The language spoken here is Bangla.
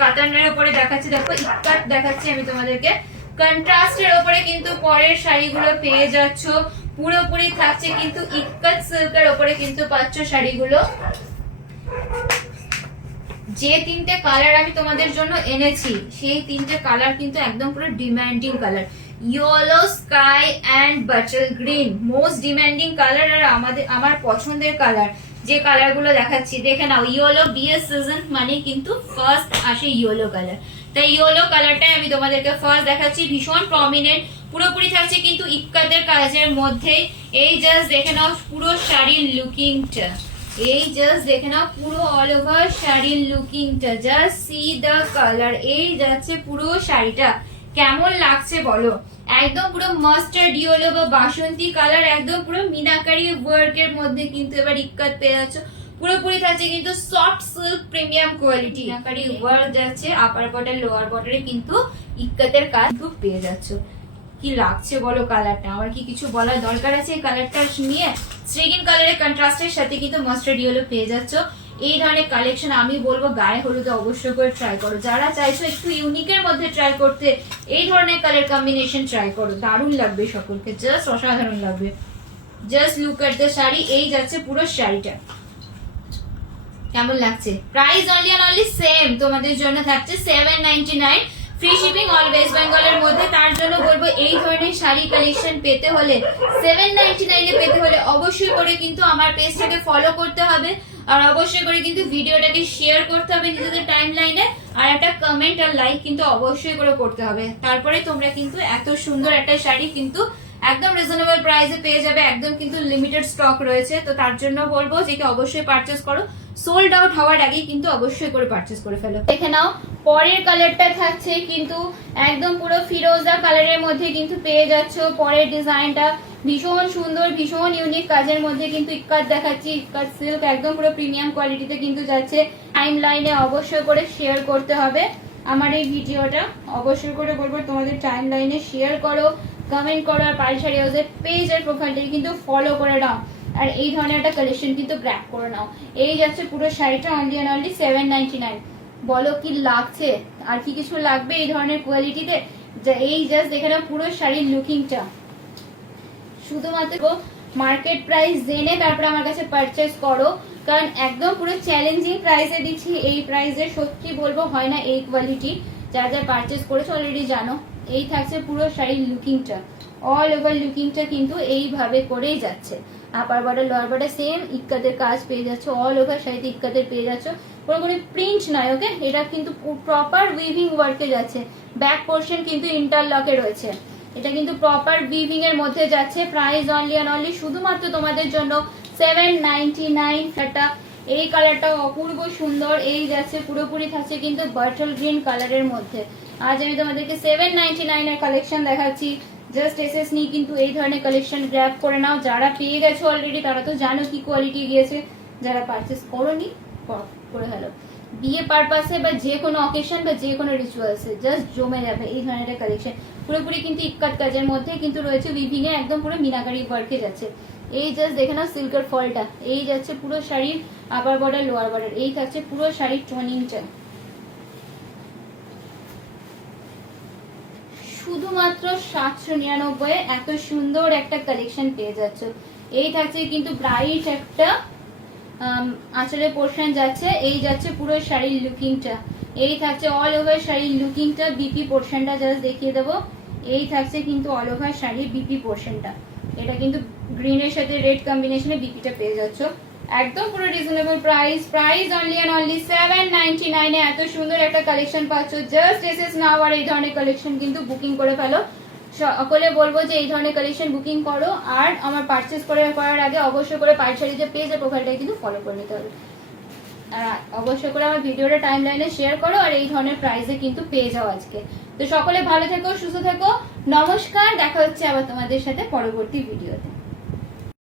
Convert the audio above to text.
কাতানের উপরে দেখাচ্ছি, দেখো ইক্কাত দেখাচ্ছি আমি তোমাদেরকে। কন্ট্রাস্টের উপরে কিন্তু পরের শাড়িগুলো পেয়ে যাচ্ছ, পুরোপুরি থাকছে কিন্তু ইক্কাত সিল্কের উপরে কিন্তু পাচ্ছ শাড়িগুলো। যে তিনটে কালার আমি তোমাদের জন্য এনেছি সেই তিনটে কালার কিন্তু একদম পুরো demanding colour, yellow, sky and butter green, most demanding colour. আর আমার পছন্দের কালার যে কালার গুলো দেখাচ্ছি, দেখে নাও, ইয়েলো বিয়ের সিজন মানে কিন্তু ফার্স্ট আসে ইয়েলো কালার, তাই ইয়েলো কালারটাই আমি তোমাদেরকে ফার্স্ট দেখাচ্ছি। ভীষণ প্রমিনেন্ট, পুরোপুরি থাকছে কিন্তু ইক্কাতের কাজের মধ্যে। এই জাস্ট দেখে নাও পুরো শাড়ির লুকিংটা, এই জাস্ট দেখে নাও পুরো অল ওভার শাড়ির লুকিংটা, জাস্ট সি দ্য কালার। এই যাচ্ছে পুরো শাড়িটা, কেমন লাগছে বলো? একদম পুরো মাস্টার্ড ইয়েলো বা বাসন্তী কালার, একদম পুরো মিনাকারি ওয়ার্ক এর মধ্যে কিন্তু এবার ইক্কাত পেয়ে যাচ্ছ। পুরোপুরি থাকছে কিন্তু soft silk premium quality, meenakari work যাচ্ছে আপার বর্ডার লোয়ার বর্ডারে কিন্তু ইক্কাতের কাজ খুব পেয়ে যাচ্ছ। কি লাগছে বলো কালারটা? আমার কি কিছু বলার দরকার আছে এই কালারটা নিয়ে? শ্রীগিন কালারের কন্ট্রাস্টের সাথে কিন্তু মাস্টার্ড ইয়েলো পেয়ে যাচ্ছ। এই ধরনের কালেকশন আমি বলবো গায়ে হলুদে অবশ্যই করে ট্রাই করো। যারা চাইছো একটু ইউনিকের মধ্যে ট্রাই করতে, এই ধরনের কালার কম্বিনেশন ট্রাই করো, দারুণ লাগবে সকলকে, জাস্ট অসাধারণ লাগবে। Just look at the sari, এই যাচ্ছে পুরো শাড়িটা, কেমন লাগছে? Price only and only same তোমাদের জন্য থাকছে 799, ফ্রি শিপিং অল ওয়েস্ট বেঙ্গলের মধ্যে। তার জন্য বলবো এই ধরনের শাড়ি কালেকশন পেতে হলে 799 এ পেতে হলে অবশ্যই করে কিন্তু আমার পেজটাকে ফলো করতে হবে, আর অবশ্যই করে কিন্তু ভিডিওটাকে শেয়ার করতে হবে নিজেদের টাইম লাইনে, আর একটা কমেন্ট আর লাইক কিন্তু অবশ্যই করে করতে হবে। তারপরে তোমরা কিন্তু এত সুন্দর একটা শাড়ি কিন্তু একদম রিজনেবল প্রাইসে পেয়ে যাবে, একদম কিন্তু লিমিটেড স্টক রয়েছে। তো তার জন্য বলবো যে অবশ্যই পারচেস করো, সোল্ড আউট হওয়ার আগেই কিন্তু অবশ্যই করে পারচেস করে ফেলো। দেখে নাও পরের কালারটা থাকছে কিন্তু একদম পুরো ফিরোজা কালারের মধ্যে কিন্তু পেয়ে যাচ্ছ। পরের ডিজাইনটা ভীষণ সুন্দর, ভীষণ ইউনিক কাজের মধ্যে কিন্তু ইক্কাত দেখাচ্ছি, ইক্কাত সিল্ক একদম পুরো প্রিমিয়াম কোয়ালিটিতে কিন্তু যাচ্ছে। টাইম লাইনে অবশ্যই করে শেয়ার করতে হবে আমার এই ভিডিওটা, অবশ্যই করে বলবো তোমাদের টাইম লাইনে শেয়ার করো, কমেন্ট করো, আর পাইলশাড়ি হাউসের পেজ আর প্রোফাইলটাকে কিন্তু ফলো করে নাও, আর এই ধরনের একটা কালেকশন কিন্তু গ্র্যাব করে নাও। এই যাচ্ছে পুরো শাড়িটা অনলি অ্যান্ড অনলি 799। বলো কি লাগছে? আর কি কিছু লাগবে এই ধরনের কোয়ালিটিতে? এই জাস্ট দেখে নাও পুরো শাড়ির লুকিংটা, শুধুমাত্র মার্কেট প্রাইস জেনে তারপরে আমার কাছে পারচেস করো, কারণ একদম পুরো চ্যালেঞ্জিং প্রাইসে দিচ্ছি। এই প্রাইসে সত্যি বলবো হয় না এই কোয়ালিটি, যারা যারা পারচেস করেছো অলরেডি জানো। এই থাকছে পুরো শাড়ির লুকিংটা, অল ওভার লুকিংটা কিন্তু এইভাবে করেই যাচ্ছে। Upper border lower border same ইক্কাতের কাজ পেয়ে যাচ্ছ, অল ওভার শাড়িতে ইক্কাতের পেয়ে যাচ্ছ, কোনো কোনো প্রিন্ট নয়, ওকে? এটা কিন্তু প্রপার উইভিং ওয়ার্কে যাচ্ছে, ব্যাক পোর্শন কিন্তু ইন্টারলকে রয়েছে, এটা কিন্তু প্রপার উইভিং এর মধ্যে যাচ্ছে। প্রাইস অনলি অ্যান্ড অনলি শুধুমাত্র তোমাদের জন্য 799। এই কালারটা অপূর্ব সুন্দর, এই যাচ্ছে পুরোপুরি থাকছে কিন্তু বাটল গ্রিন কালারের মধ্যে। আজ আমি তোমাদেরকে 799 এর কালেকশন দেখাচ্ছি। জাস্ট এসএস নিয়ে কিন্তু এই ধরনের কালেকশন গ্র্যাব করে নাও। যারা পেয়ে গেছো অলরেডি তারা তো জানো কি কোয়ালিটি গিয়েছে, যারা পারচেস করোনি করে ফেলো। বিয়ে পারপাসে বা যে কোনো অকেশন বা যে কোনো রিচুয়ালসে জাস্ট জমে যাবে এই ধরনের কালেকশন। পুরোপুরি কিন্তু ইক্কাত কাজের মধ্যে কিন্তু রয়েছে, উইভিং এ একদম পুরো মিনাকারি ওয়ার্কে যাচ্ছে। এই জাস্ট দেখে নাও সিল্কের ফলটা, এই যাচ্ছে পুরো শাড়ির আপার বর্ডার লোয়ার বর্ডার, এই থাকছে পুরো শাড়ির টোনিংটা। শুধুমাত্র 799 এত সুন্দর একটা কালেকশন পেয়ে যাচ্ছ। এই থাকছে কিন্তু ব্রাইট একটা আঁচলের পোর্শন যাচ্ছে, এই যাচ্ছে পুরো শাড়ির লুকিংটা, এই থাকছে অল ওভার শাড়ির লুকিংটা। বিপি পোর্শনটা জাস্ট দেখিয়ে দেবো, এই থাকছে কিন্তু অল ওভার শাড়ির বিপি পোর্শনটা, এটা কিন্তু গ্রিনের সাথে রেড কম্বিনেশনে বিপিটা পেয়ে যাচ্ছ। একদম পুরো reasonable price, price only and only 799 এ এত সুন্দর একটা কালেকশন পাচ্ছ। জাস্ট এসএস নাও, আর এই ধরনের কালেকশন কিন্তু বুকিং করে ফেলো। সকলে বলবো যে এই ধরনের কালেকশন বুকিং করো, আর আমার পারচেস করার আগে অবশ্যই করে পাইলশাড়িতে পেজ আর প্রোফাইলটাকে কিন্তু ফলো করে নিতে হবে, আর অবশ্যই করে আমার ভিডিওটা টাইম লাইনে শেয়ার করো, আর এই ধরনের প্রাইসে কিন্তু পেয়ে যাও আজকে। তো সকলে ভালো থেকো, সুস্থ থেকো, নমস্কার, দেখা হচ্ছে আবার তোমাদের সাথে পরবর্তী ভিডিওতে।